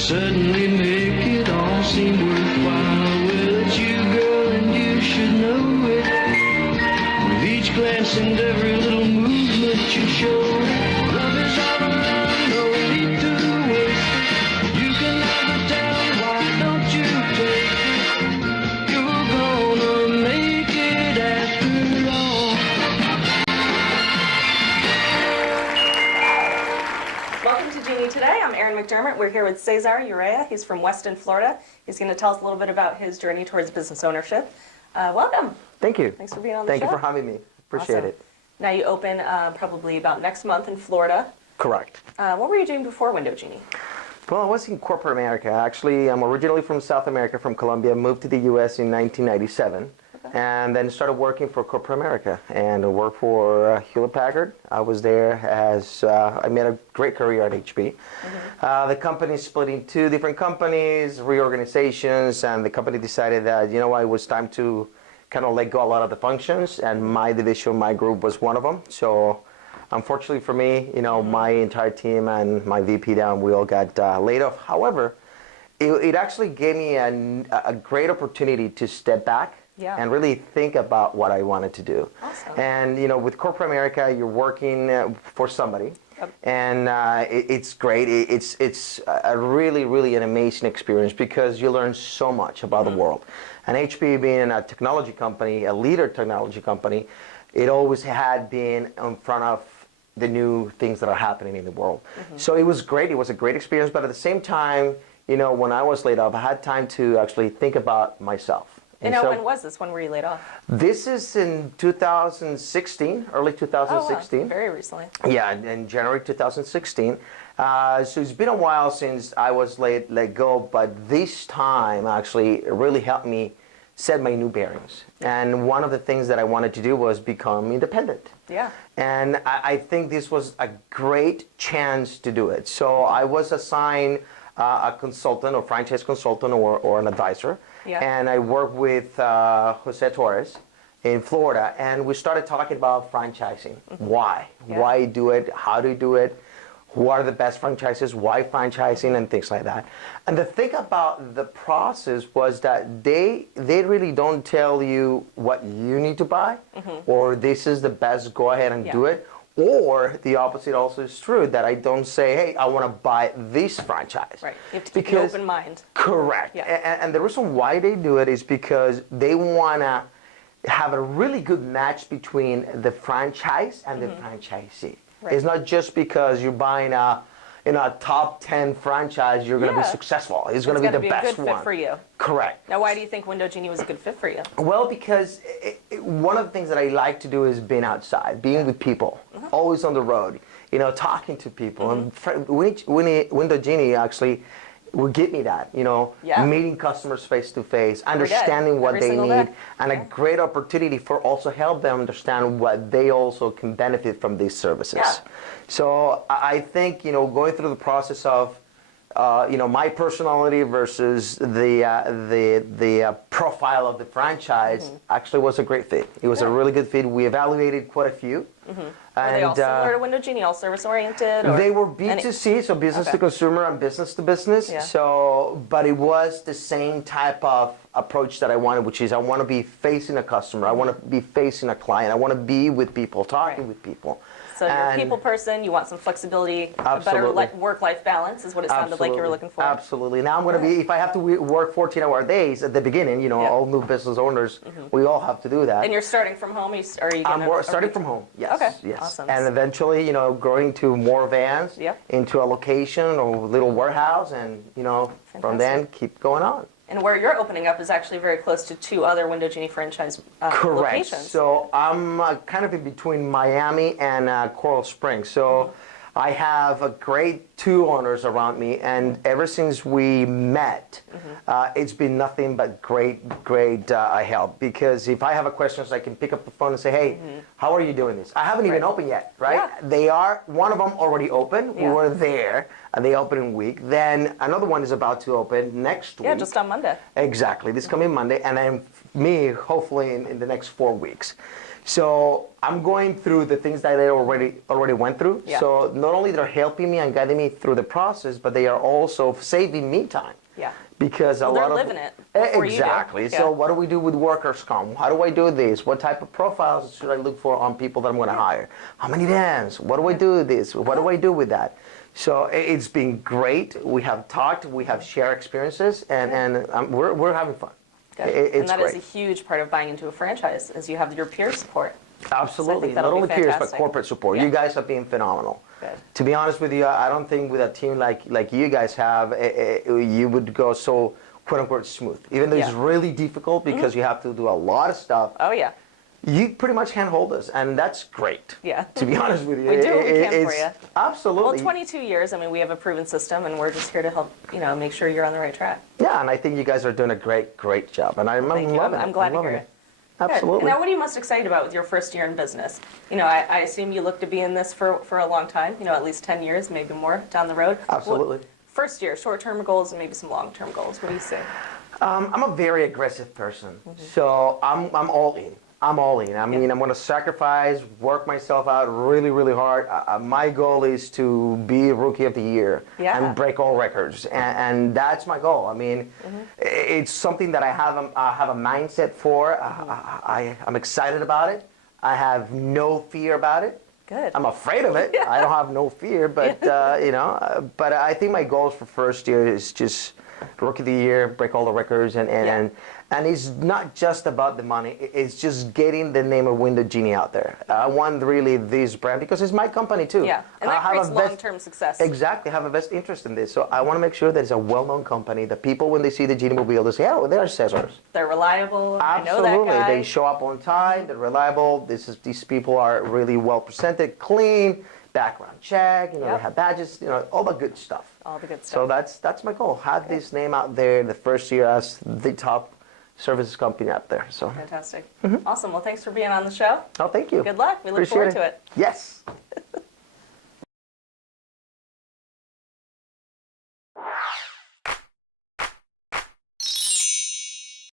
suddenly make it all seem worthwhile. Well, it's you, girl, and you should know it. With each glance and every little movement you show, love is all around, no need to waste it. You can never tell, why don't you take it? You're gonna make it after all. Welcome to Genie Today. I'm Erin McDermott. We're here with Cesar Urea. He's from Weston, Florida. He's going to tell us a little bit about his journey towards business ownership. Welcome. Thank you. Thanks for being on the Thank show. you for having me. Appreciate Awesome. it. Now you open probably about next month in Florida. Correct. What were you doing before Window Genie? Well, I was in corporate America. Actually, I'm originally from South America, from Colombia. Moved to the U.S. in 1997. And then started working for corporate America and I worked for Hewlett Packard. I was there as I made a great career at HP. The company split into two different companies, reorganizations, and the company decided that, you know what, it was time to kind of let go a lot of the functions, and my division, my group was one of them. So unfortunately for me, you know, my entire team and my VP down, we all got laid off. However, it actually gave me a great opportunity to step back. Yeah. And really think about what I wanted to do. Awesome. And you know, with corporate America, you're working for somebody, Yep. and it's great. It's a really an amazing experience because you learn so much about the world. And HP being a technology company, a leader technology company, it always had been in front of the new things that are happening in the world. So it was great. It was a great experience. But at the same time, you know, when I was laid off, I had time to actually think about myself. And now, when was this? When were you laid off? This is in 2016, early 2016. Oh, wow. Very recently. Yeah, in January 2016. So it's been a while since I was let go, but this time actually it really helped me set my new bearings. And one of the things that I wanted to do was become independent. Yeah. And I think this was a great chance to do it. So I was assigned a consultant or franchise consultant or an advisor. Yeah. And I worked with Jose Torres in Florida, and we started talking about franchising. Why? Yeah. Why do it? How do you do it? Who are the best franchises? Why franchising and things like that? And the thing about the process was that they really don't tell you what you need to buy, or this is the best, go ahead and do it. Or the opposite also is true, that I don't say, hey, I want to buy this franchise. Right. You have to keep an open mind. Correct. Yeah. And the reason why they do it is because they want to have a really good match between the franchise and the franchisee. Right. It's not just because you're buying a top 10 franchise, you're going to be successful. It's going to be the best It's got to be a good one. fit for you. Correct. Now, why do you think Window Genie was a good fit for you? Well, because one of the things that I like to do is being outside, being with people, always on the road, you know, talking to people. And Window Genie actually will give me that, you know, meeting customers face to face, understanding what they need, and a great opportunity for also help them understand what they also can benefit from these services. Yeah. So I think, you know, going through the process of you know, my personality versus the profile of the franchise actually was a great fit. It was a really good fit. We evaluated quite a few. Are they all similar to Window Genie, all service oriented? Or they were B2C, so business to consumer and business to business. Yeah. So, but it was the same type of approach that I wanted, which is I want to be facing a customer, I want to be facing a client, I want to be with people, talking with people. So you're a people person, you want some flexibility, a better work-life balance is what it sounded like you were looking for. Absolutely. Now I'm going to be, if I have to work 14-hour days at the beginning, you know, all new business owners, we all have to do that. And you're starting from home? Or are you I'm starting from home, yes. Okay, yes. awesome. And eventually, you know, growing to more vans, Yep. into a location or little warehouse, and, you know, from then keep going on. And where you're opening up is actually very close to two other Window Genie franchise Correct. locations. So I'm kind of in between Miami and Coral Springs. So I have a great two owners around me, and ever since we met, it's been nothing but great help. Because if I have a question, I can pick up the phone and say, hey, how are you doing this? I haven't even opened yet, right? Yeah. They are, one of them already open. We were there, and they opened in a week. Then another one is about to open next week. Yeah, just on Monday. Exactly, this coming Monday, and then me, hopefully in the next 4 weeks. So I'm going through the things that I already went through. Yeah. So not only they're helping me and guiding me through the process, but they are also saving me time. Yeah. Because Well, a they're lot of living it before you do. exactly. Yeah. So what do we do with workers' comp? How do I do this? What type of profiles should I look for on people that I'm going to hire? How many vans? What do I do with this? What do I do with that? So it's been great. We have talked. We have shared experiences, and we're having fun. Good. It's and that great. is a huge part of buying into a franchise, is you have your peer support. Absolutely. Not that'll be only peers, but fantastic. corporate support. Yeah. You guys have been phenomenal. Good. To be honest with you, I don't think with a team like you guys have, you would go so quote unquote smooth. Even though it's Yeah. Mm-hmm. really difficult because you have to do a lot of stuff, Oh, yeah. you pretty much handhold us, and that's great. Yeah. To be honest with you. We do what we can for It's- you. Absolutely. Well, 22 years, I mean, we have a proven system, and we're just here to help, make sure you're on the right track. Yeah, and I think you guys are doing a great job, and I'm Thank you. loving it. I'm glad to loving hear it. Good. Absolutely. Now, what are you most excited about with your first year in business? I assume you look to be in this for a long time, at least 10 years, maybe more down the road. Absolutely. First year, short-term goals and maybe some long-term goals. What do you say? I'm a very aggressive person, Mm-hmm. so I'm all in. I'm all in. I mean, I'm going to sacrifice, work myself out really hard. My goal is to be Rookie of the Year Yeah. and break all records, and that's my goal. I mean, it's something that I have a mindset for. I'm excited about it. I have no fear about it. Good. I'm afraid of it. I don't have no fear, but but I think my goals for first year is just Rookie of the Year, break all the records, and it's not just about the money. It's just getting the name of Window Genie out there. I want really this brand because it's my company too. Yeah, and I that have creates a best- long-term success. Exactly, have a best interest in this. So I want to make sure that it's a well-known company. That people, when they see the Genie Mobile, they say, "Oh, they're Cesar's." They're reliable. I know Absolutely, that guy. they show up on time. They're reliable. These people are really well presented, clean, background check. They Yep. have badges. All the good stuff. All the good So stuff. that's my goal. Have this name out there the first year as the top services company out there. So, Fantastic. Awesome. Well, thanks for being on the show. oh, thank you. Good luck. We look Appreciate forward to it. Yes.